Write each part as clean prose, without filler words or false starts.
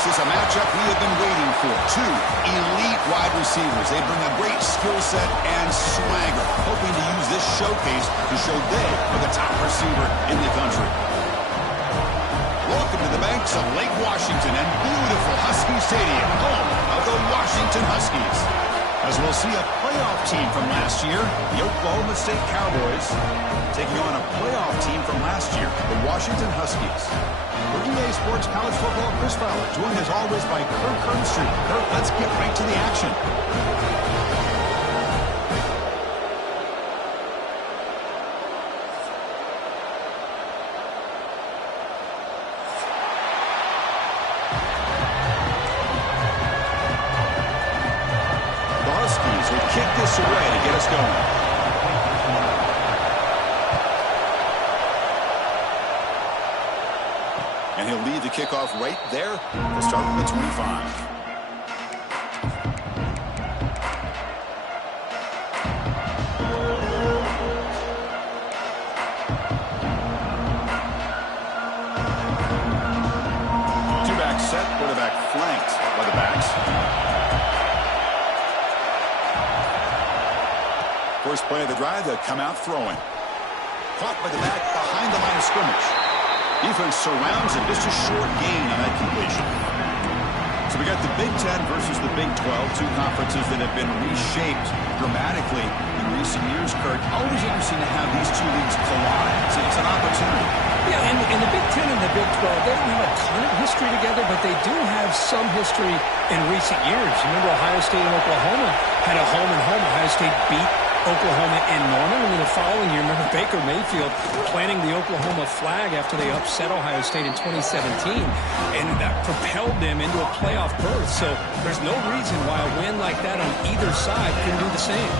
This is a matchup we have been waiting for. Two elite wide receivers. They bring a great skill set and swagger, hoping to use this showcase to show they are the top receiver in the country. Welcome to the banks of Lake Washington and beautiful Husky Stadium, home of the Washington Huskies. As we'll see a playoff team from last year, the Oklahoma State Cowboys, taking on a playoff team from last year, the Washington Huskies. For EA Sports College Football, Chris Fowler, joined as always by Kirk Herbstreit. Kirk, let's get right to the action. Kick this away to get us going. And he'll lead the kickoff right there to start from the 25. Two-back set, quarterback flanked by the backs. First play of the drive, they'll come out throwing. Caught by the back behind the line of scrimmage. Defense surrounds him. Just a short gain on that completion. So we got the Big Ten versus the Big 12, two conferences that have been reshaped dramatically in recent years, Kurt. Always interesting to have these two leagues collide. It's an opportunity. Yeah, and the Big Ten and the Big 12, they don't have a ton of history together, but they do have some history in recent years. Remember Ohio State and Oklahoma had a home and home. Ohio State beat Oklahoma in Norman, and then the following year, remember Baker Mayfield planting the Oklahoma flag after they upset Ohio State in 2017, and that propelled them into a playoff berth. So there's no reason why a win like that on either side couldn't do the same.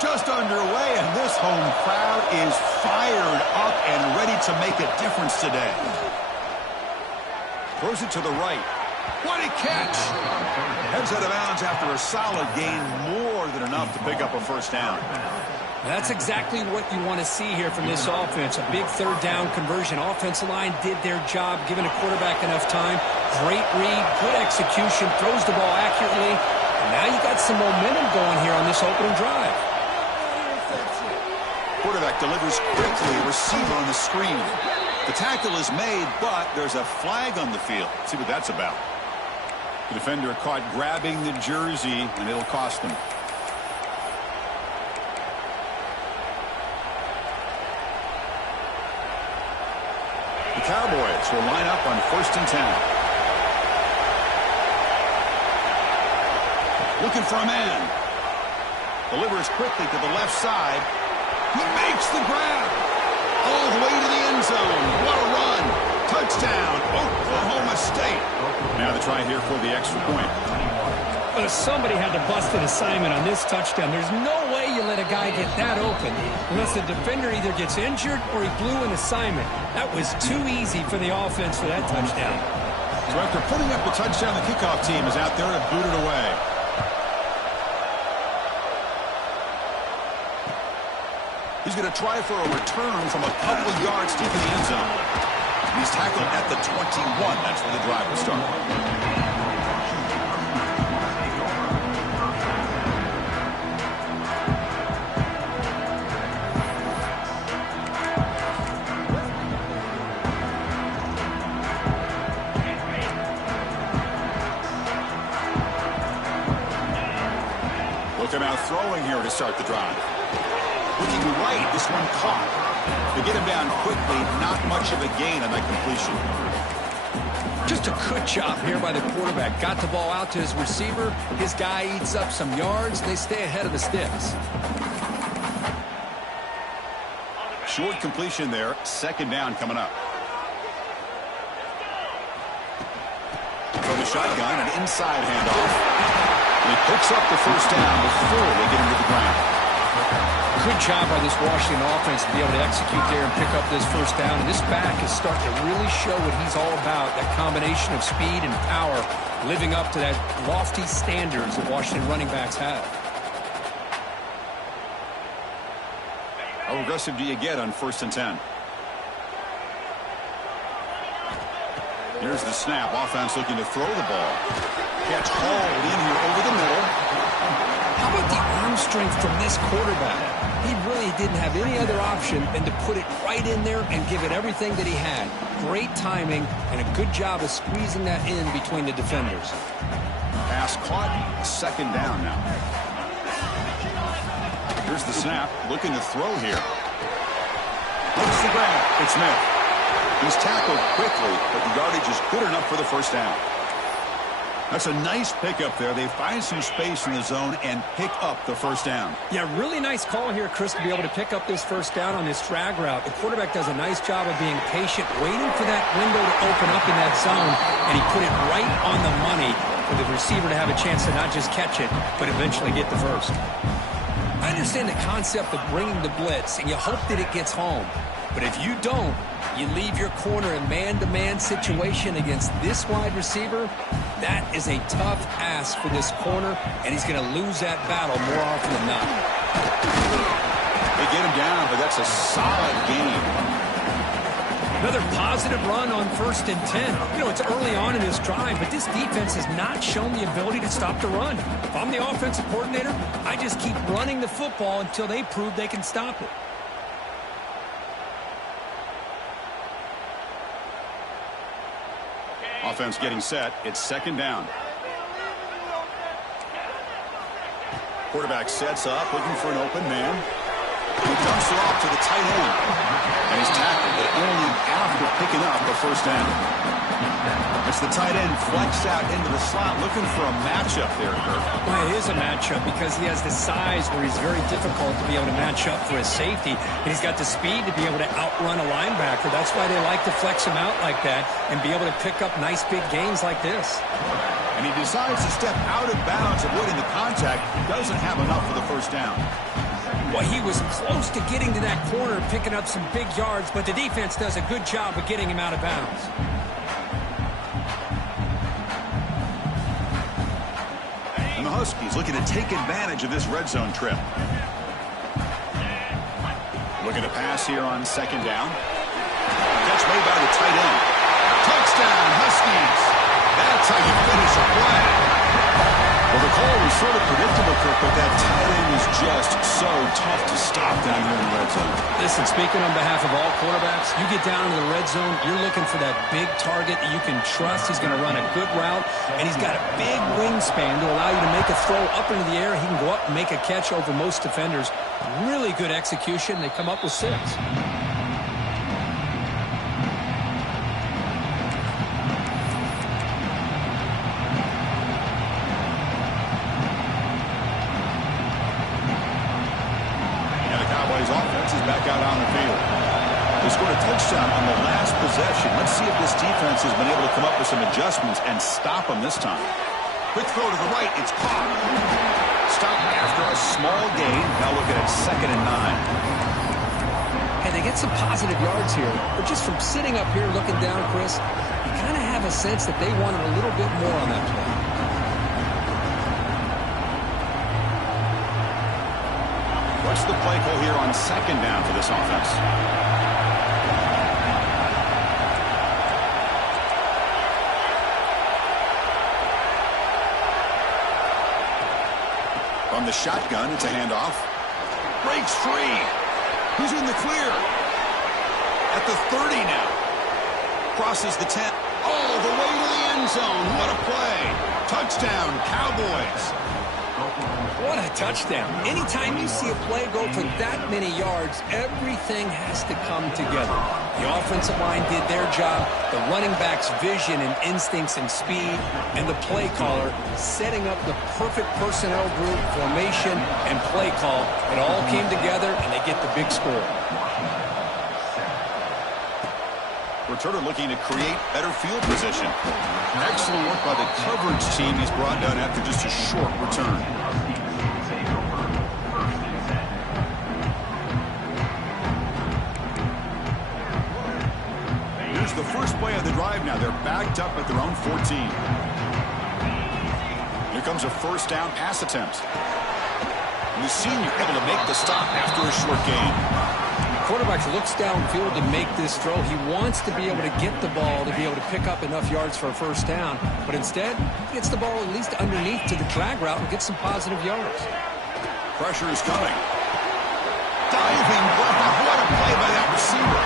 Just underway, and this home crowd is fired up and ready to make a difference today. Throws it to the right. What a catch! Heads out of bounds after a solid gain, more than enough to pick up a first down. That's exactly what you want to see here from this offense. A big third down conversion. Offensive line did their job, giving a quarterback enough time. Great read, good execution, throws the ball accurately. And now you got some momentum going here on this opening drive. Quarterback delivers quickly, receiver on the screen. The tackle is made, but there's a flag on the field. Let's see what that's about. The defender caught grabbing the jersey, and it'll cost them. The Cowboys will line up on 1st and 10. Looking for a man. Delivers quickly to the left side. He makes the grab. All the way to the end zone. What a run. Touchdown, Oklahoma State. Now the try here for the extra point. Somebody had to bust an assignment on this touchdown. There's no way you let a guy get that open unless the defender either gets injured or he blew an assignment. That was too easy for the offense for that touchdown. So after putting up the touchdown, the kickoff team is out there to boot it away. He's going to try for a return from a couple of yards deep in the end zone. He's tackled at the 21. That's where the drive will start. Look him out throwing here to start the drive. Looking right, this one caught. They get him down quickly, not much of a gain on that completion. Just a good job here by the quarterback. Got the ball out to his receiver. His guy eats up some yards. They stay ahead of the sticks. Short completion there. 2nd down coming up. From the shotgun, an inside handoff. And he picks up the first down before they get him to the ground. Good job by this Washington offense to be able to execute there and pick up this first down. And this back is starting to really show what he's all about, that combination of speed and power, living up to that lofty standards that Washington running backs have. How aggressive do you get on 1st and 10? Here's the snap. Offense looking to throw the ball. Catch hauled in here over the middle. How about the arm strength from this quarterback? He really didn't have any other option than to put it right in there and give it everything that he had. Great timing and a good job of squeezing that in between the defenders. Pass caught. 2nd down now. Here's the snap. Looking to throw here. Looks the grab. It's Smith. He's tackled quickly, but the yardage is good enough for the first down. That's a nice pickup there. They find some space in the zone and pick up the first down. Yeah, really nice call here, Chris, to be able to pick up this first down on this drag route. The quarterback does a nice job of being patient, waiting for that window to open up in that zone, and he put it right on the money for the receiver to have a chance to not just catch it, but eventually get the first. I understand the concept of bringing the blitz, and you hope that it gets home. But if you don't, you leave your corner in man-to-man situation against this wide receiver. That is a tough ask for this corner, and he's going to lose that battle more often than not. They get him down, but that's a solid game. Another positive run on 1st and 10. You know, it's early on in this drive, but this defense has not shown the ability to stop the run. If I'm the offensive coordinator, I just keep running the football until they prove they can stop it. Offense getting set. It's 2nd down. Quarterback sets up, looking for an open man. He dumps it off to the tight end. And he's tackled, but only after picking up the first down. It's the tight end flexed out into the slot, looking for a matchup there, Kirk. Well, it is a matchup because he has the size where he's very difficult to be able to match up for his safety. And he's got the speed to be able to outrun a linebacker. That's why they like to flex him out like that and be able to pick up nice big gains like this. And he decides to step out of bounds, avoiding the contact. He doesn't have enough for the first down. Well, he was close to getting to that corner and picking up some big yards, but the defense does a good job of getting him out of bounds. And the Huskies looking to take advantage of this red zone trip. Looking to pass here on 2nd down. Catch made by the tight end. Touchdown, Huskies. That's how you finish a play. Well, the call was sort of predictable, Kirk, but that tight end is just so tough to stop down here in the red zone. Listen, speaking on behalf of all quarterbacks, you get down to the red zone, you're looking for that big target that you can trust. He's going to run a good route, and he's got a big wingspan to allow you to make a throw up into the air. He can go up and make a catch over most defenders. Really good execution. They come up with 6. Back out on the field. They scored a touchdown on the last possession. Let's see if this defense has been able to come up with some adjustments and stop them this time. Quick throw to the right. It's caught. Stop after a small gain. Now looking at 2nd and 9. Hey, they get some positive yards here, but just from sitting up here looking down, Chris, you kind of have a sense that they wanted a little bit more on that play. What's the play call here on 2nd down for this offense? From the shotgun, it's a handoff. Breaks free. Who's in the clear? At the 30 now. Crosses the 10. All the way to the end zone. What a play. Touchdown, Cowboys. What a touchdown. Anytime you see a play go for that many yards, everything has to come together. The offensive line did their job, the running back's vision and instincts and speed, and the play caller setting up the perfect personnel group, formation, and play call. It all came together, and they get the big score. Returner looking to create better field position. Excellent work by the coverage team. He's brought down after just a short return. backed up at their own 14. Here comes a first down pass attempt. And the senior able to make the stop after a short gain. Quarterback looks downfield to make this throw. He wants to be able to get the ball to be able to pick up enough yards for a first down. But instead, he gets the ball at least underneath to the drag route and gets some positive yards. Pressure is coming. Diving block. What a play by that receiver.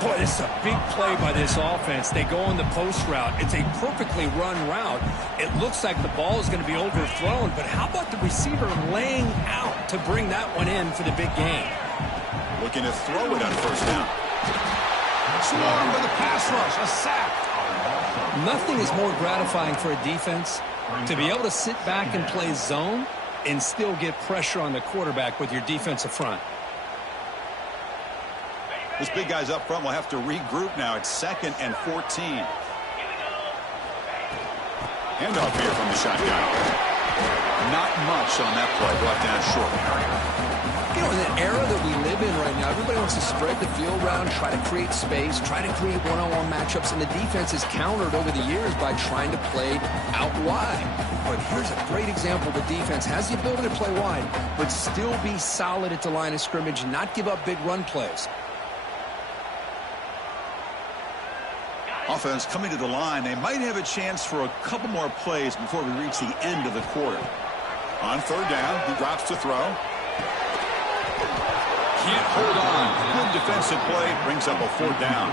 Boy, this is a big play by this offense. They go on the post route. It's a perfectly run route. It looks like the ball is going to be overthrown, but how about the receiver laying out to bring that one in for the big gain? Looking to throw it on first down. Swarmed by the pass rush. A sack. Nothing is more gratifying for a defense to be able to sit back and play zone and still get pressure on the quarterback with your defensive front. This big guy's up front will have to regroup now. It's 2nd and 14. Handoff here from the shotgun. Not much on that play. Brought down short. You know, in the era that we live in right now, everybody wants to spread the field around, try to create space, try to create one-on-one matchups, and the defense is countered over the years by trying to play out wide. But here's a great example. The defense has the ability to play wide, but still be solid at the line of scrimmage and not give up big run plays. Offense coming to the line. They might have a chance for a couple more plays before we reach the end of the quarter. On third down, he drops to throw. Can't hold on. Good defensive play. Brings up a fourth down.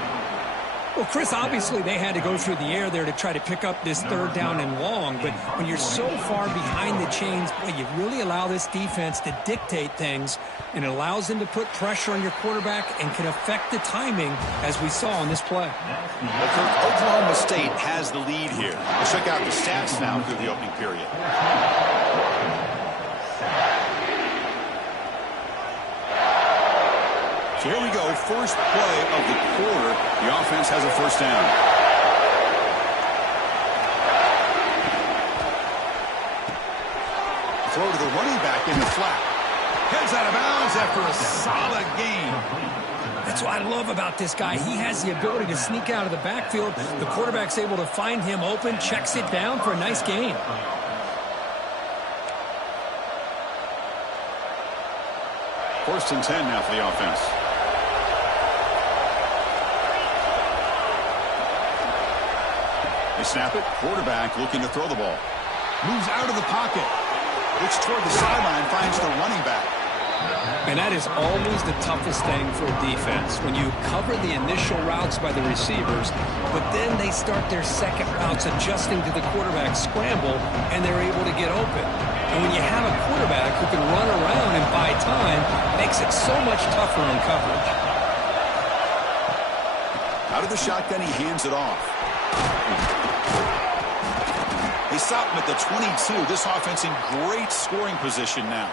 Well, Chris, obviously they had to go through the air there to try to pick up this third down and long, but when you're so far behind the chains, boy, you really allow this defense to dictate things, and it allows them to put pressure on your quarterback and can affect the timing, as we saw on this play. Oklahoma State has the lead here. Let's check out the stats now through the opening period. So here we go, first play of the quarter. The offense has a first down. Throw to the running back in the flat. Heads out of bounds after a solid gain. That's what I love about this guy. He has the ability to sneak out of the backfield. The quarterback's able to find him open, checks it down for a nice gain. First and 10 now for the offense. They snap it. Quarterback looking to throw the ball. Moves out of the pocket. Looks toward the sideline. Finds the running back. And that is always the toughest thing for a defense, when you cover the initial routes by the receivers, but then they start their second routes adjusting to the quarterback scramble, and they're able to get open. And when you have a quarterback who can run around and buy time, it makes it so much tougher in coverage. Out of the shotgun, he hands it off. They stop him at the 22. This offense in great scoring position now.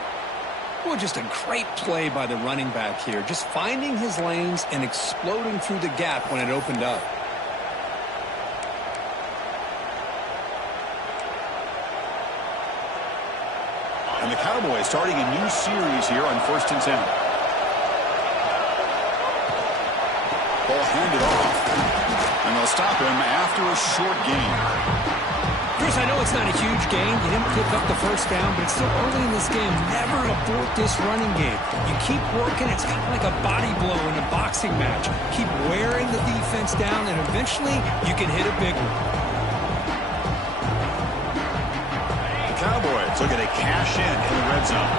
Well, just a great play by the running back here. Just finding his lanes and exploding through the gap when it opened up. And the Cowboys starting a new series here on 1st and 10. Ball handed off. And they'll stop him after a short gain. Chris, I know it's not a huge gain. You didn't pick up the first down, but it's still early in this game. Never abort this running game. You keep working. It's kind of like a body blow in a boxing match. Keep wearing the defense down, and eventually you can hit a big one. The Cowboys looking to cash in the red zone.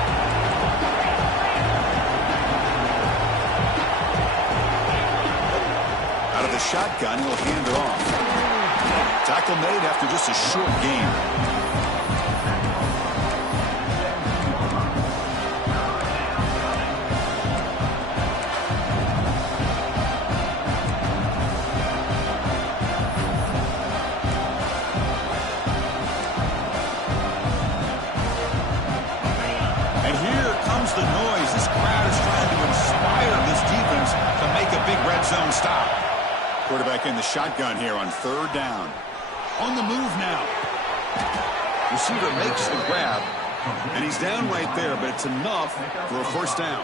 Out of the shotgun, he'll hand it off. Tackle made after just a short gain. And here comes the noise. This crowd is trying to inspire this defense to make a big red zone stop. Quarterback in the shotgun here on third down. On the move now. Receiver makes the grab, and he's down right there, but it's enough for a first down.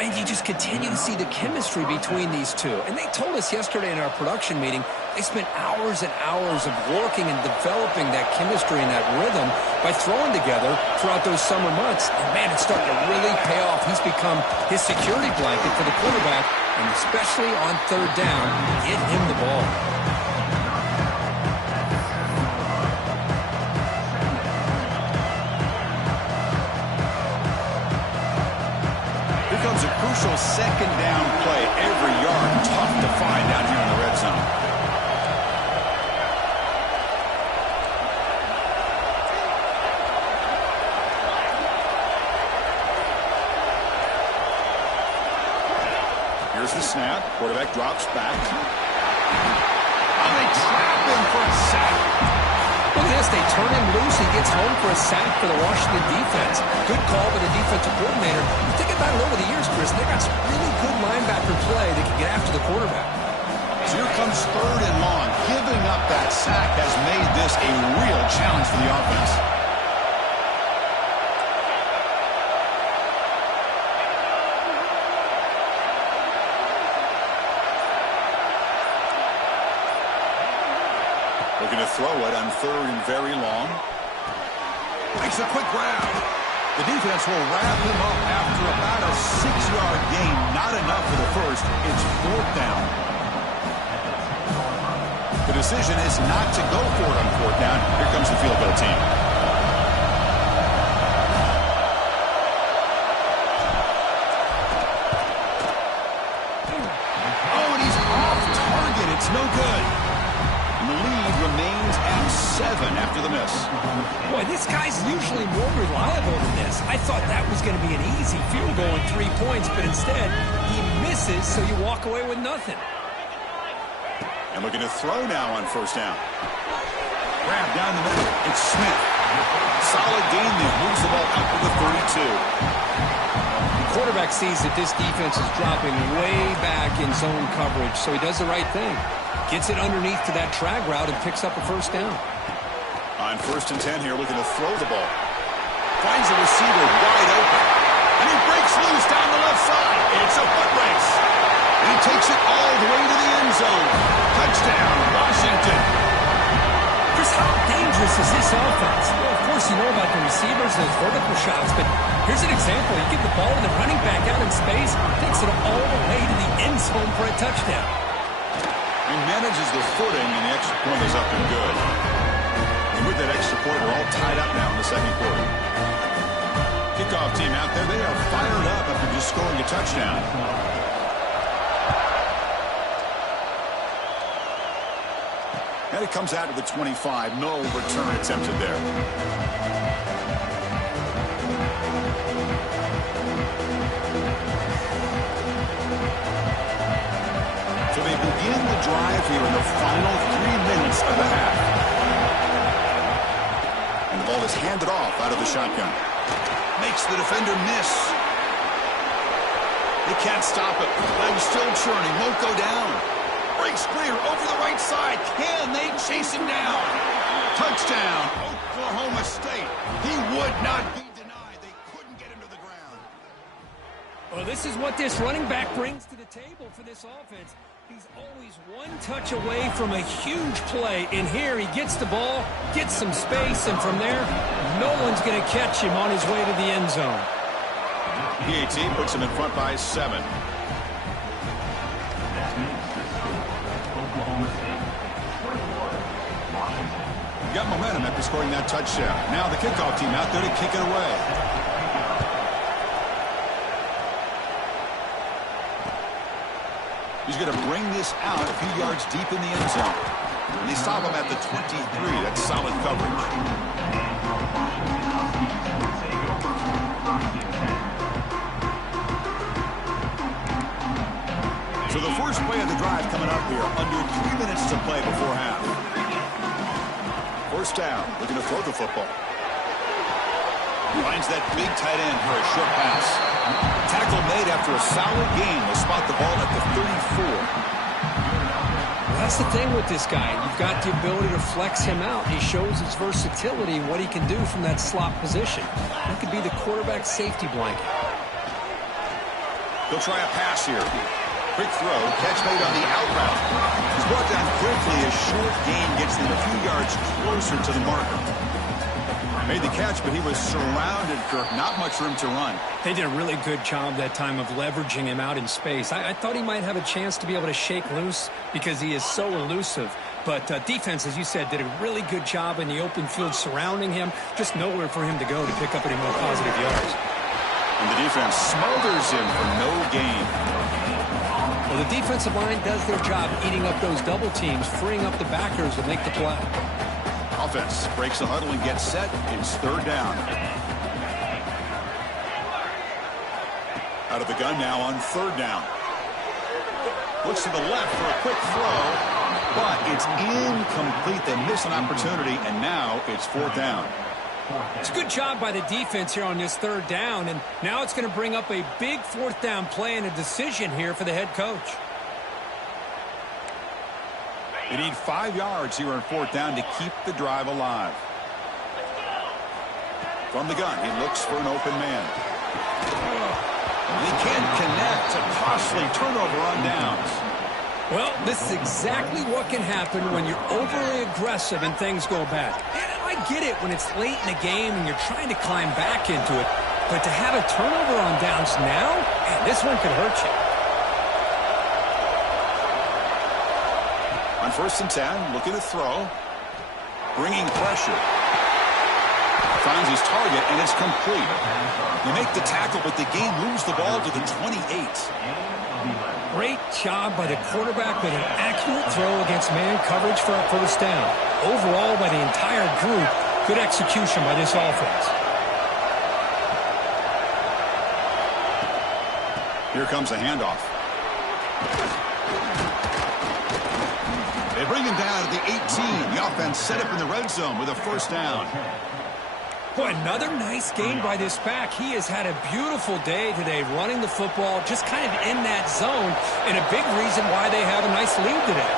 And you just continue to see the chemistry between these two. And they told us yesterday in our production meeting, they spent hours and hours of working and developing that chemistry and that rhythm by throwing together throughout those summer months. And, man, it's starting to really pay off. He's become his security blanket for the quarterback, and especially on third down, get him the ball. Comes a crucial second down play. Every yard tough to find down here in the red zone. Here's the snap. Quarterback drops back. And they trap him for a sack. Look at this. They turn him loose. He gets home for a sack for the Washington defense. Good call by the defensive coordinator. You think about it over the years, Chris. They got some really good linebacker play that can get after the quarterback. So here comes third and long. Giving up that sack has made this a real challenge for the offense. Looking to throw it on third and very long. Makes a quick grab. The defense will wrap him up after about a 6-yard gain. Not enough for the first. It's fourth down. The decision is not to go for it on fourth down. Here comes the field goal team. Oh, and he's off target. It's no good. And the lead remains at 7 after the miss. Boy, this guy's usually more reliable than this. I thought that was going to be an easy field goal in 3 points, but instead he misses, so you walk away with nothing. And looking to throw now on first down. Grab down the middle. It's Smith. Solid gain there. Moves the ball up to the 32. The quarterback sees that this defense is dropping way back in zone coverage, so he does the right thing. Gets it underneath to that drag route and picks up a first down. On first and 10 here, looking to throw the ball. Finds the receiver wide open. And he breaks loose down the left side. It's a foot race. And he takes it all the way to the end zone. Touchdown, Washington. Chris, how dangerous is this offense? Well, of course, you know about the receivers, those vertical shots, but here's an example. You get the ball and the running back out in space, takes it all the way to the end zone for a touchdown. He manages the footing, and the extra point is up and good. And with that extra point, we're all tied up now in the second quarter. Kickoff team out there, they are fired up after just scoring a touchdown. And it comes out to the 25. No return attempted there. So they begin the drive here in the final 3 minutes of the half. And the ball is handed off out of the shotgun. Makes the defender miss. They can't stop it. Legs still churning. Won't go down. Breaks clear over the right side. Can they chase him down? Touchdown, Oklahoma State. He would not be denied. They couldn't get him to the ground. Well, this is what this running back brings to the table for this offense. He's always one touch away from a huge play. And here he gets the ball, gets some space, and from there, no one's going to catch him on his way to the end zone. PAT puts him in front by 7. Got momentum after scoring that touchdown. Now the kickoff team out there to kick it away. He's going to bring this out a few yards deep in the end zone. And they stop him at the 23. That's solid coverage. So the first play of the drive coming up here. Under 3 minutes to play before half. First down, looking to throw the football. Finds that big tight end for a short pass. Tackle made after a solid gain. They spot the ball at the 34. Well, that's the thing with this guy. You've got the ability to flex him out. He shows his versatility and what he can do from that slot position. He could be the quarterback safety blanket. He'll try a pass here. Quick throw, catch made on the out route. He's brought down quickly as short gain gets him a few yards closer to the marker. Made the catch, but he was surrounded, Kirk. Not much room to run. They did a really good job that time of leveraging him out in space. I thought he might have a chance to be able to shake loose because he is so elusive. But defense, as you said, did a really good job in the open field surrounding him. Just nowhere for him to go to pick up any more positive yards. And the defense smothers him for no gain. Well, the defensive line does their job eating up those double teams, freeing up the backers to make the play. Offense breaks the huddle and gets set. It's third down. Out of the gun now on third down. Looks to the left for a quick throw, but it's incomplete. They miss an opportunity, and now it's fourth down. It's a good job by the defense here on this third down, and now it's going to bring up a big fourth down play and a decision here for the head coach. They need 5 yards here on fourth down to keep the drive alive. From the gun, he looks for an open man. And he can't connect. A costly turnover on downs. Well, this is exactly what can happen when you're overly aggressive and things go bad. And I get it when it's late in the game and you're trying to climb back into it. But to have a turnover on downs now, man, this one could hurt you. On first and 10, looking to throw. Bringing pressure. Finds his target, and it's complete. They make the tackle, but the game moves the ball to the 28. Great job by the quarterback with an accurate throw against man coverage for a first down. Overall, by the entire group, good execution by this offense. Here comes a handoff. They bring him down to the 18. The offense set up in the red zone with a first down. Boy, another nice game by this back. He has had a beautiful day today running the football, just kind of in that zone, and a big reason why they have a nice lead today.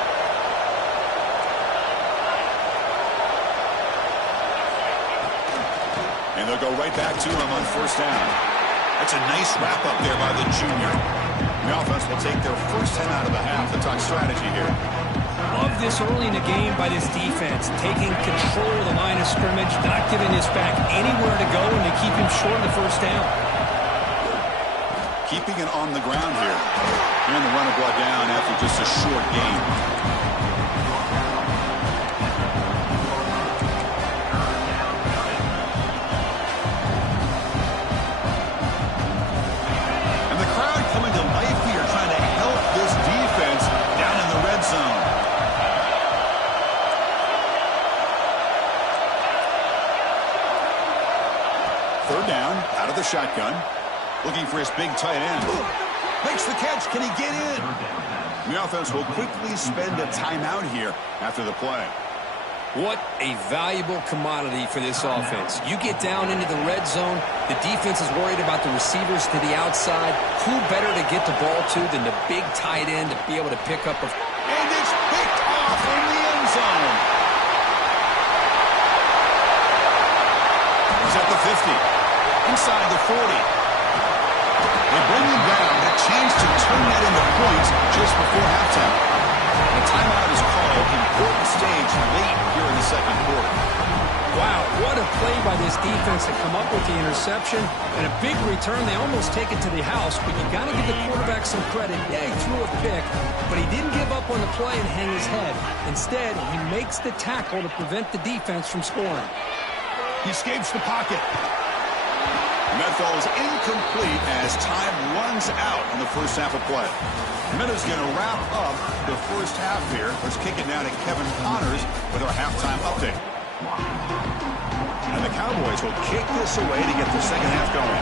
And they'll go right back to him on first down. That's a nice wrap-up there by the junior. The offense will take their first 10 out of the half. The talk strategy here. Love this early in the game by this defense, taking control of the line of scrimmage, not giving this back anywhere to go, and to keep him short of the first down. Keeping it on the ground here. And the runner brought down after just a short gain. And the crowd coming to life here, trying to help this defense down in the red zone. Third down, out of the shotgun. Looking for his big tight end. Makes the catch. Can he get in? The offense will quickly spend a timeout here after the play. What a valuable commodity for this offense. You get down into the red zone, the defense is worried about the receivers to the outside. Who better to get the ball to than the big tight end to be able to pick up a... And it's picked off in the end zone. He's at the 50. Inside the 40. They bring him down. A chance to turn that into points just before halftime. The timeout is called. Important stage late here in the second quarter. Wow, what a play by this defense to come up with the interception. And a big return. They almost take it to the house, but you got to give the quarterback some credit. Yeah, he threw a pick, but he didn't give up on the play and hang his head. Instead, he makes the tackle to prevent the defense from scoring. He escapes the pocket. And that throw is incomplete as time runs out in the first half of play. Minutes going to wrap up the first half here. Let's kick it now to Kevin Connors with our halftime update. And the Cowboys will kick this away to get the second half going.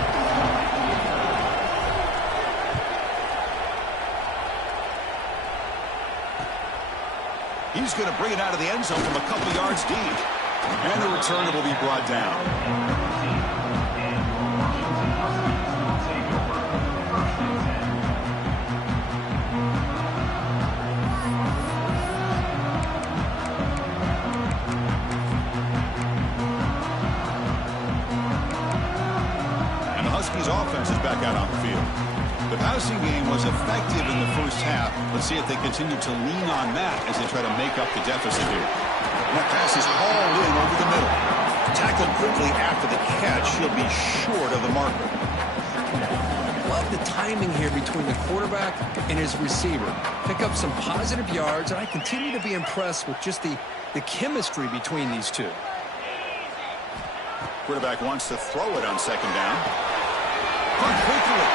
He's going to bring it out of the end zone from a couple yards deep. And the returner will be brought down. Huskies offense is back out on the field. The passing game was effective in the first half. Let's see if they continue to lean on that as they try to make up the deficit here. And that pass is hauled in over the middle. Tackled quickly after the catch. He'll be short of the marker. Love the timing here between the quarterback and his receiver. Pick up some positive yards, and I continue to be impressed with just the chemistry between these two. Quarterback wants to throw it on second down. Quick, quickly.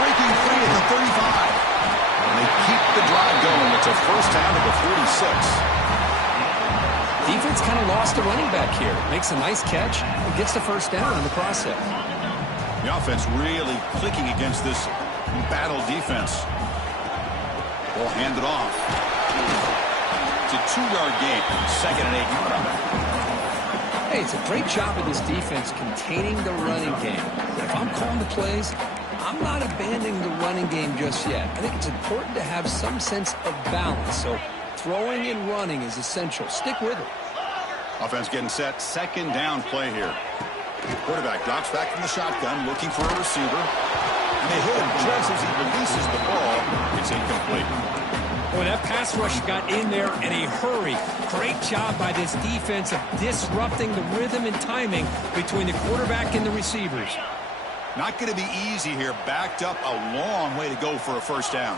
Breaking free at the 35. And they keep the drive going. It's a first down at the 46. Defense kind of lost a running back here. Makes a nice catch and gets the first down in the process. The offense really clicking against this battle defense. Ball handed off. It's a 2-yard gain. Second and 8 coming up. Hey, it's a great job of this defense containing the running game. But if I'm calling the plays, I'm not abandoning the running game just yet. I think it's important to have some sense of balance. So throwing and running is essential. Stick with it. Offense getting set. Second down play here. Quarterback drops back from the shotgun, looking for a receiver. And they hit him just as he releases the ball. It's incomplete. Boy, that pass rush got in there in a hurry. Great job by this defense of disrupting the rhythm and timing between the quarterback and the receivers. Not going to be easy here. Backed up a long way to go for a first down.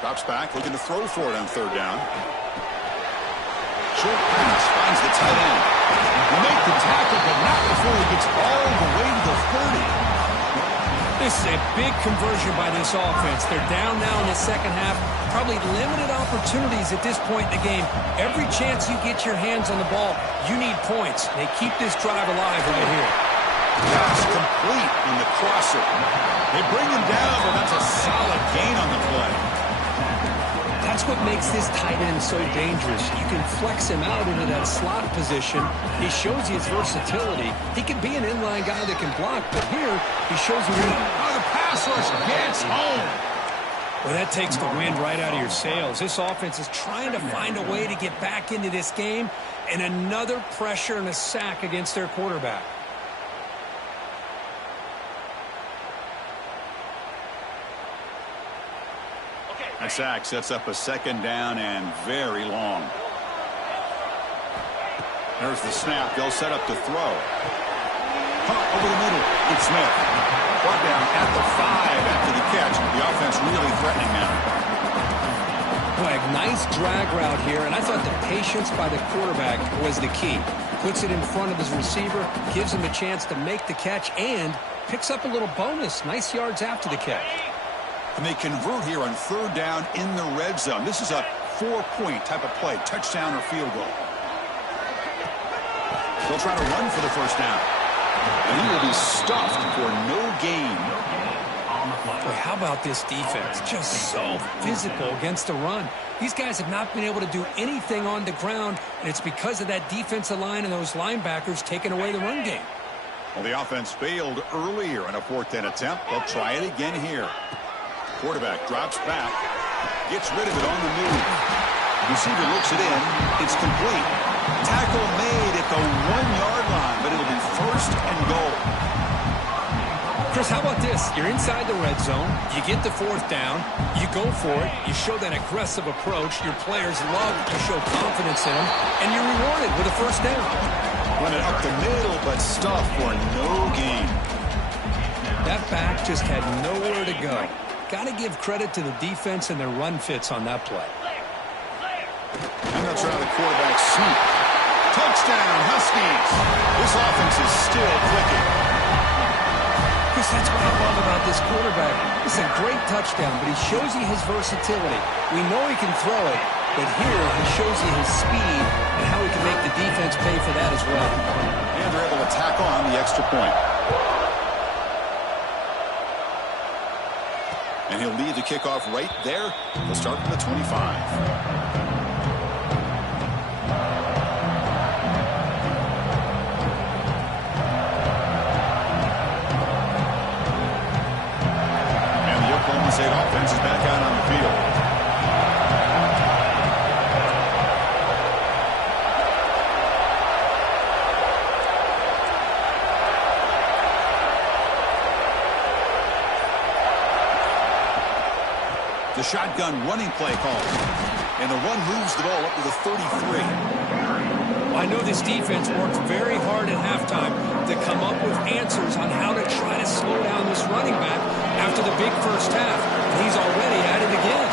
Drops back, looking to throw for it on third down. Short pass finds the tight end. Will make the tackle, but not before he gets all the way to the 30. This is a big conversion by this offense. They're down now in the second half. Probably limited opportunities at this point in the game. Every chance you get your hands on the ball, you need points. They keep this drive alive right here. Pass complete on the crosser. They bring him down, but that's a solid gain on the play. That's what makes this tight end so dangerous. You can flex him out into that slot position. He shows his versatility. He can be an inline guy that can block, but here he shows you. Oh, the pass rush gets home. Well, that takes the wind right out of your sails. This offense is trying to find a way to get back into this game, and another pressure and a sack against their quarterback. That sack sets up a second down and very long. There's the snap. They'll set up to throw. Caught over the middle. It's Smith. Brought down at the 5 after the catch. The offense really threatening now. Boy, nice drag route here, and I thought the patience by the quarterback was the key. Puts it in front of his receiver, gives him a chance to make the catch, and picks up a little bonus. Nice yards after the catch. And they convert here on third down in the red zone. This is a 4-point type of play, touchdown or field goal. They'll try to run for the first down. And he will be stuffed for no gain. Boy, how about this defense? Just so physical against the run. These guys have not been able to do anything on the ground, and it's because of that defensive line and those linebackers taking away the run game. Well, the offense failed earlier on a 4th down attempt. They'll try it again here. Quarterback drops back, gets rid of it on the move. Receiver looks it in. It's complete. Tackle made at the 1-yard line, but it'll be first and goal. Chris, how about this? You're inside the red zone. You get the 4th down. You go for it. You show that aggressive approach. Your players love to show confidence in them, and you're rewarded with a first down. Run it up the middle, but stuff for no gain. That back just had nowhere to go. Got to give credit to the defense and their run fits on that play. And they'll try the quarterback sneak. Touchdown, Huskies. This offense is still clicking. Chris, that's what I love about this quarterback. It's a great touchdown, but he shows you his versatility. We know he can throw it, but here he shows you his speed and how he can make the defense pay for that as well. And they're able to tack on the extra point. And he'll lead the kickoff right there. They'll start from the 25. State offense is back out on the field. The shotgun running play call. And the run moves the ball up to the 33. I know this defense worked very hard at halftime to come up with answers on how to try to slow down this running back after the big first half. And he's already at it again.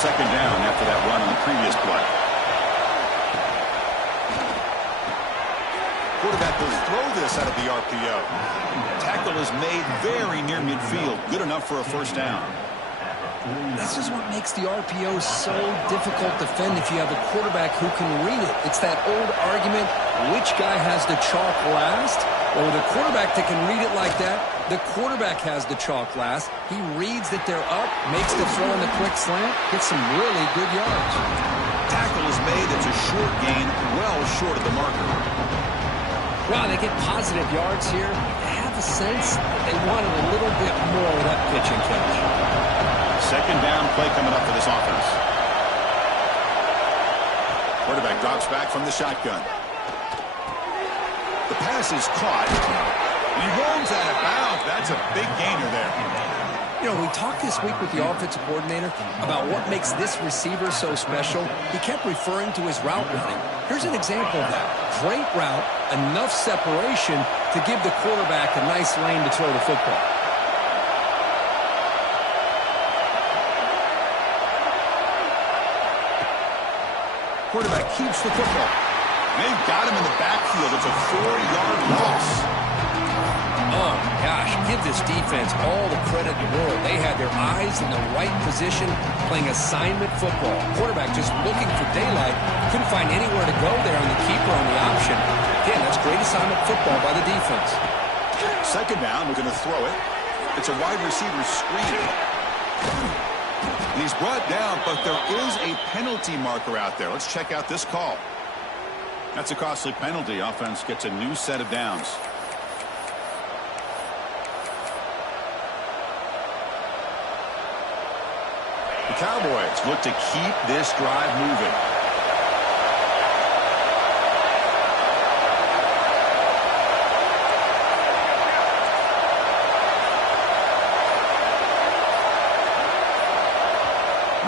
Second down after that run on the previous play. Quarterback will throw this out of the RPO. Tackle is made very near midfield. Good enough for a first down. This is what makes the RPO so difficult to defend if you have a quarterback who can read it. It's that old argument, which guy has the chalk last? Well, with a quarterback that can read it like that, the quarterback has the chalk last. He reads that they're up, makes the throw in the quick slant, gets some really good yards. Tackle is made. It's a short gain, well short of the marker. Wow, they get positive yards here. I have a sense that they wanted a little bit more with that pitch and catch. Second down play coming up for this offense. Quarterback drops back from the shotgun. The pass is caught. He rolls out of bounds. That's a big gainer there. You know, we talked this week with the offensive coordinator about what makes this receiver so special. He kept referring to his route running. Here's an example of that. Great route, enough separation to give the quarterback a nice lane to throw the football. Quarterback keeps the football. They've got him in the backfield. It's a 4-yard loss. Oh, gosh, give this defense all the credit in the world. They had their eyes in the right position, playing assignment football. Quarterback just looking for daylight. Couldn't find anywhere to go there on the keeper on the option. Again, that's great assignment football by the defense. Second down, we're going to throw it. It's a wide receiver screen. And he's brought down, but there is a penalty marker out there. Let's check out this call. That's a costly penalty. Offense gets a new set of downs. The Cowboys look to keep this drive moving.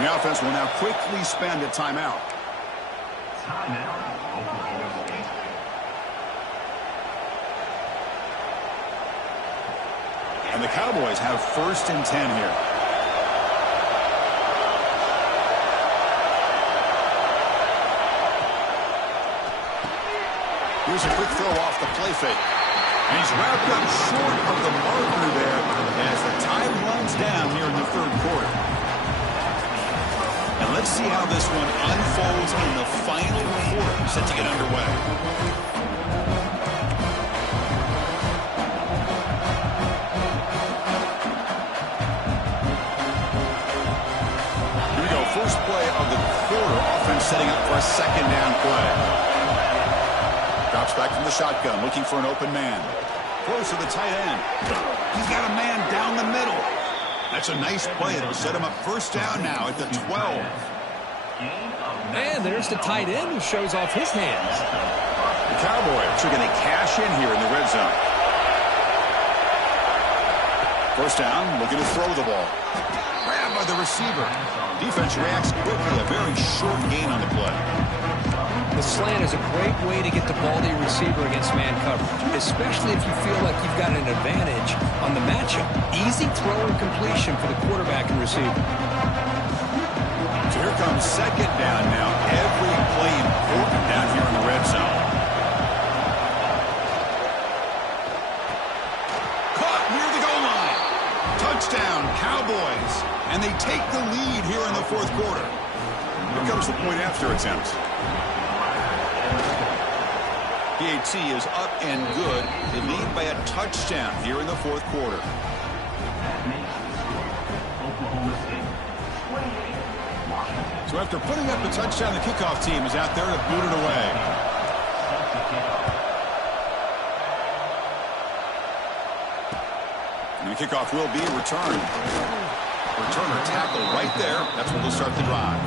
The offense will now quickly spend a timeout. And the Cowboys have 1st and 10 here. Here's a quick throw off the play fake. And he's wrapped up short of the marker there as the time runs down here in the 3rd quarter. And let's see how this one unfolds in the final quarter, set to get underway. Here we go, first play of the quarter. Offense setting up for a 2nd down play. Drops back from the shotgun, looking for an open man. Throws to the tight end. He's got a man down the middle. That's a nice play. It'll set him up 1st down now at the 12. And there's the tight end who shows off his hands. The Cowboys are going to cash in here in the red zone. 1st down, looking to throw the ball. Grabbed by the receiver. Defense reacts quickly. A very short gain on the play. The slant is a great way to get the ball to your receiver against man coverage, especially if you feel like you've got an advantage on the matchup. Easy throw and completion for the quarterback and receiver. So here comes 2nd down now. Every play important down here in the red zone. Caught near the goal line. Touchdown, Cowboys. And they take the lead here in the 4th quarter. Here comes the point after attempt. PAT is up and good. They lead by a touchdown here in the 4th quarter. So after putting up a touchdown, the kickoff team is out there to boot it away. And the kickoff will be returned. Returner tackle right there. That's where they'll start the drive.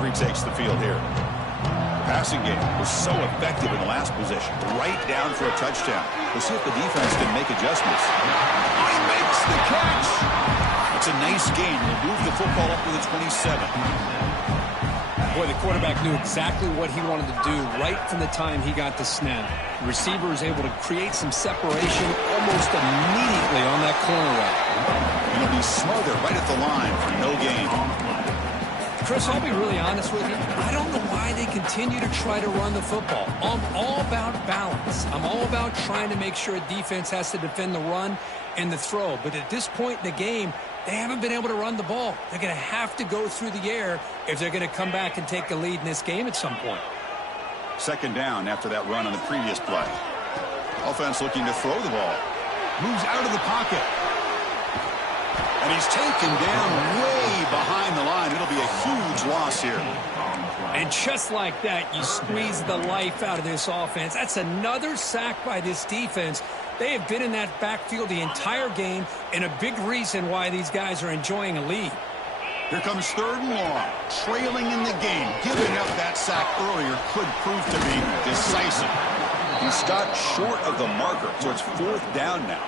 retakes the field here. The passing game was so effective in the last possession. Right down for a touchdown. We'll see if the defense can make adjustments. He makes the catch. It's a nice gain. He'll move the football up to the 27. Boy, the quarterback knew exactly what he wanted to do right from the time he got the snap. The receiver was able to create some separation almost immediately on that corner route. He'll be smothered right at the line for no gain. Chris, I'll be really honest with you. I don't know why they continue to try to run the football. I'm all about balance. I'm all about trying to make sure a defense has to defend the run and the throw. But at this point in the game, they haven't been able to run the ball. They're going to have to go through the air if they're going to come back and take a lead in this game at some point. Second down after that run on the previous play. Offense looking to throw the ball. Moves out of the pocket. And he's taken down way behind the line. It'll be a huge loss here. And just like that, you squeeze the life out of this offense. That's another sack by this defense. They have been in that backfield the entire game, and a big reason why these guys are enjoying a lead. Here comes third and long. Trailing in the game. Giving up that sack earlier could prove to be decisive. He stopped short of the marker, so it's fourth down now.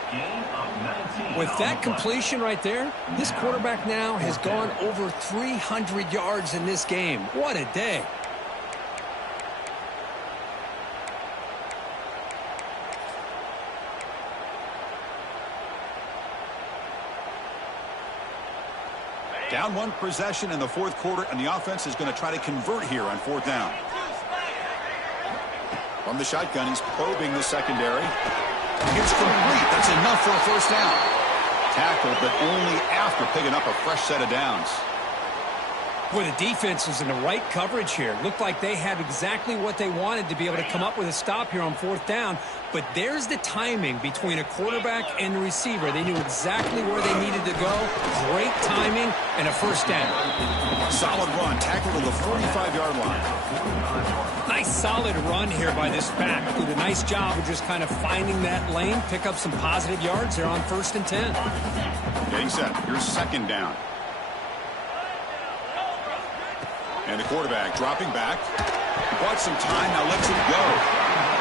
With that completion right there, this quarterback now has gone over 300 yards in this game. What a day. Down one possession in the fourth quarter, and the offense is going to try to convert here on fourth down. From the shotgun, he's probing the secondary. It's complete. That's enough for a first down. Tackled, but only after picking up a fresh set of downs. Boy, the defense was in the right coverage here. Looked like they had exactly what they wanted to be able to come up with a stop here on fourth down. But there's the timing between a quarterback and the receiver. They knew exactly where they needed to go. Great timing and a first down. Solid run. Tackled to the 45-yard line. Nice solid run here by this back. Did a nice job of just kind of finding that lane. Pick up some positive yards there on 1st and 10. Getting set. Here's second down. And the quarterback dropping back. He bought some time, now lets it go.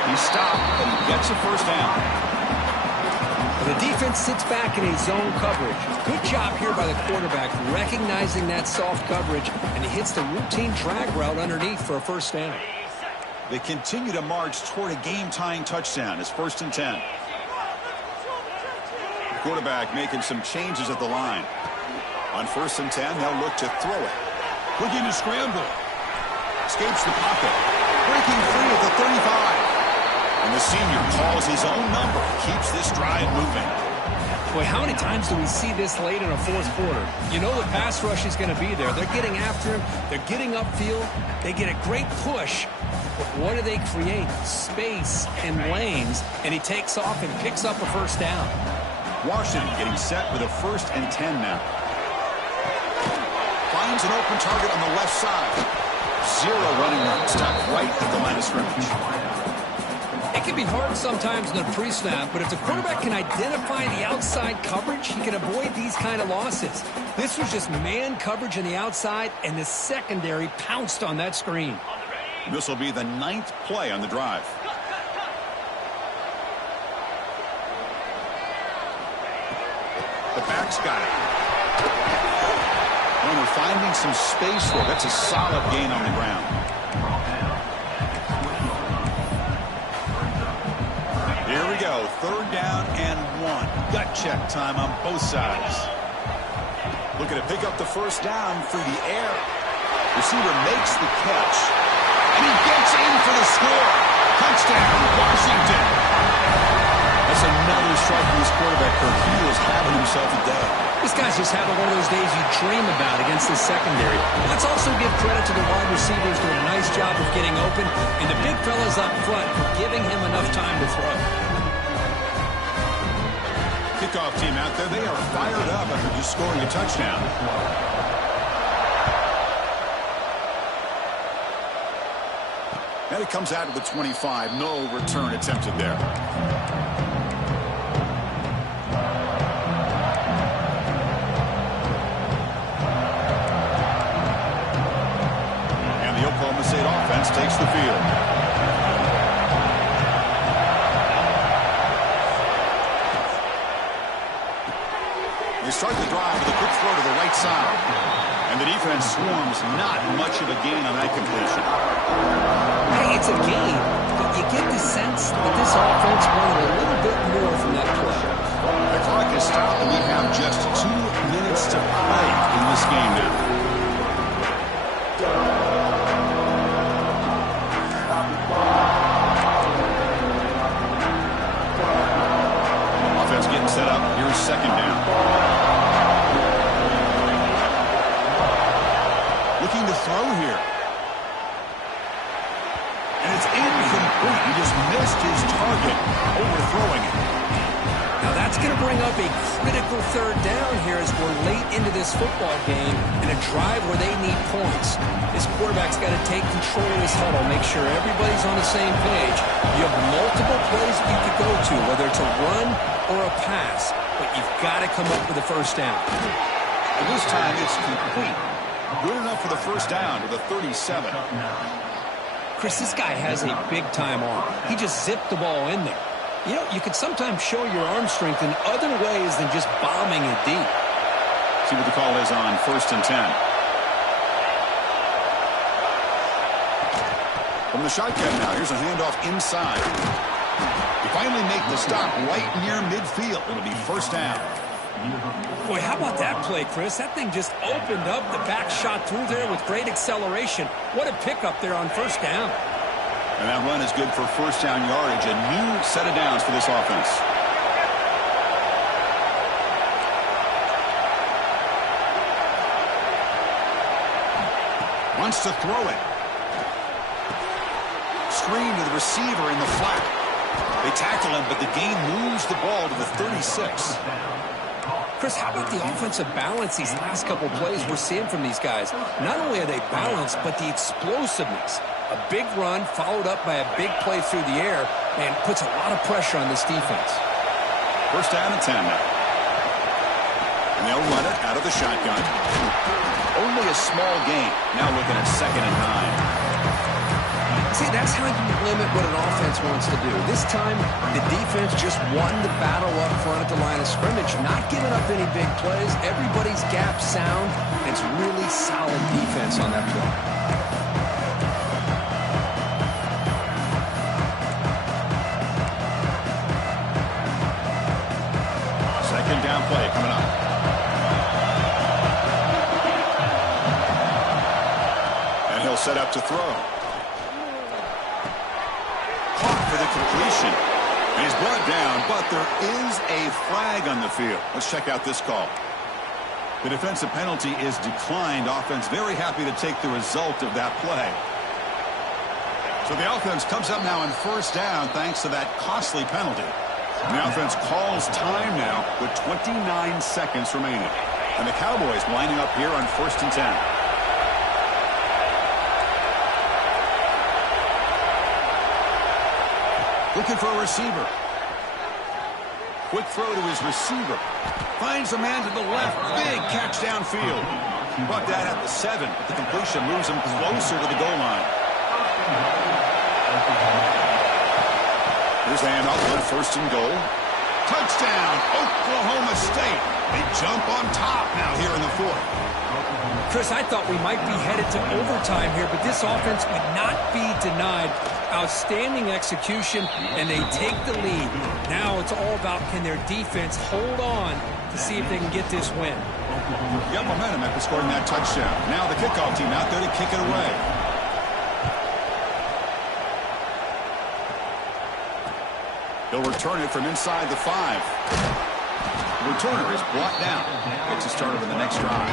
He stopped, but he gets a first down. The defense sits back in a zone coverage. Good job here by the quarterback, recognizing that soft coverage, and he hits the routine drag route underneath for a first down. They continue to march toward a game-tying touchdown. It's 1st and 10. The quarterback making some changes at the line. On 1st and 10, they'll look to throw it. Looking to scramble. Escapes the pocket. Breaking free at the 35. And the senior calls his own number. Keeps this drive moving. Boy, how many times do we see this late in a fourth quarter? You know the pass rush is going to be there. They're getting after him. They're getting upfield. They get a great push. But what do they create? Space and lanes. And he takes off and picks up a first down. Washington getting set with a 1st and 10 now. Finds an open target on the left side. Zero running room. Stopped right at the line of scrimmage. It can be hard sometimes in a pre-snap, but if the quarterback can identify the outside coverage, he can avoid these kind of losses. This was just man coverage on the outside, and the secondary pounced on that screen. This will be the 9th play on the drive. The back's got it. And we're finding some space there. That's a solid gain on the ground. Here we go. 3rd down and 1. Gut check time on both sides. Looking to pick up the first down through the air. Receiver makes the catch. And he gets in for the score. Touchdown, Washington. That's another strike from his quarterback. He is having himself a day. This guy's just having one of those days you dream about against the secondary. Let's also give credit to the wide receivers doing a nice job of getting open, and the big fellas up front for giving him enough time to throw. Kickoff team out there, they are fired up after just scoring a touchdown. And it comes out of the 25. No return attempted there. State offense takes the field. They start the drive with a quick throw to the right side. And the defense swarms, not much of a gain on that completion. Hey, it's a gain, but you get the sense that this offense wanted a little bit more from that play. The clock is stopped, and we have just 2 minutes to play in this game now. Offense getting set up. Here's second down. Looking to throw here. And it's incomplete. He just missed his target, overthrowing it. Now that's going to bring up a critical third down here as we're late into this football game in a drive where they need points. This quarterback's got to take control of this huddle, make sure everybody's on the same page. You have multiple plays that you could go to, whether it's a run or a pass, but you've got to come up with a first down. And this time it's complete. Good enough for the first down with a 37. Chris, this guy has a big-time arm. He just zipped the ball in there. You know, you can sometimes show your arm strength in other ways than just bombing it deep. See what the call is on 1st and 10. From the shotgun now, here's a handoff inside. You finally make the stop right near midfield. It'll be first down. Boy, how about that play, Chris? That thing just opened up. The back shot through there with great acceleration. What a pickup there on first down. And that run is good for first down yardage. A new set of downs for this offense. Wants to throw it. Screen to the receiver in the flat. They tackle him, but the gain moves the ball to the 36. Chris, how about the offensive balance these last couple plays we're seeing from these guys? Not only are they balanced, but the explosiveness. A big run followed up by a big play through the air and puts a lot of pressure on this defense. First down and 10 now. And they'll run it out of the shotgun. Only a small gain. Now looking at 2nd and 9. See, that's how you limit what an offense wants to do. This time, the defense just won the battle up front at the line of scrimmage, not giving up any big plays. Everybody's gap sound. It's really solid defense on that play. Second down play coming up. And he'll set up to throw. For the completion. And he's brought down, but there is a flag on the field. Let's check out this call. The defensive penalty is declined. Offense very happy to take the result of that play. So the offense comes up now on first down thanks to that costly penalty. And the offense calls time now with 29 seconds remaining. And the Cowboys lining up here on 1st and 10. Looking for a receiver. Quick throw to his receiver. Finds a man to the left. Big catch downfield. Brought that at the 7, but the completion moves him closer to the goal line. Here's the handoff on 1st and goal. Touchdown, Oklahoma State. They jump on top now here in the 4th. Chris, I thought we might be headed to overtime here, but this offense would not be denied. Outstanding execution, and they take the lead. Now it's all about can their defense hold on to see if they can get this win. Got momentum after scoring that touchdown. Now the kickoff team out there to kick it away. He'll return it from inside the 5. The returner is brought down. Gets us started on the next drive.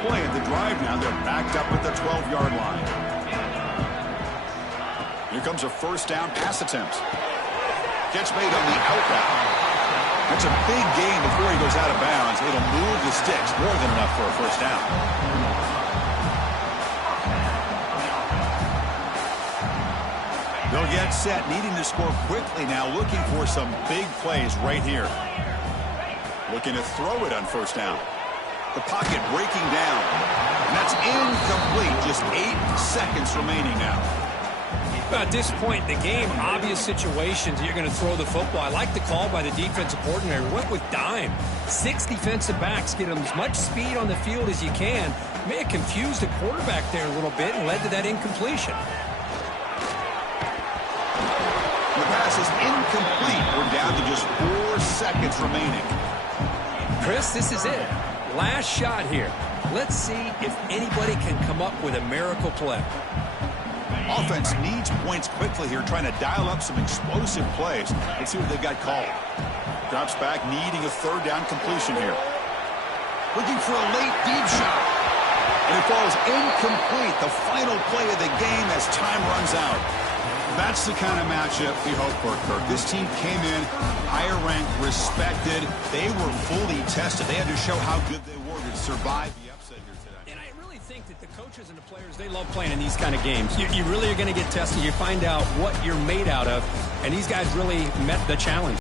Play at the drive now. They're backed up at the 12-yard line. Here comes a first down pass attempt. Catch made on the outbound. That's a big gain before he goes out of bounds. It'll move the sticks more than enough for a first down. They'll get set, needing to score quickly now, looking for some big plays right here. Looking to throw it on first down. The pocket breaking down. And that's incomplete. Just 8 seconds remaining now. At this point in the game, obvious situations, you're going to throw the football. I like the call by the defensive coordinator. Went with dime. 6 defensive backs, get them as much speed on the field as you can. May have confused the quarterback there a little bit and led to that incompletion. The pass is incomplete. We're down to just 4 seconds remaining. Chris, this is it. Last shot here. Let's see if anybody can come up with a miracle play. Offense needs points quickly here, trying to dial up some explosive plays. Let's see what they've got called. Drops back, needing a third down completion here. Looking for a late deep shot. And it falls incomplete. The final play of the game as time runs out. That's the kind of matchup we hope for, Kirk. This team came in higher ranked, respected. They were fully tested. They had to show how good they were to survive the upset here today. And I really think that the coaches and the players, they love playing in these kind of games. You really are going to get tested. You find out what you're made out of, and these guys really met the challenge.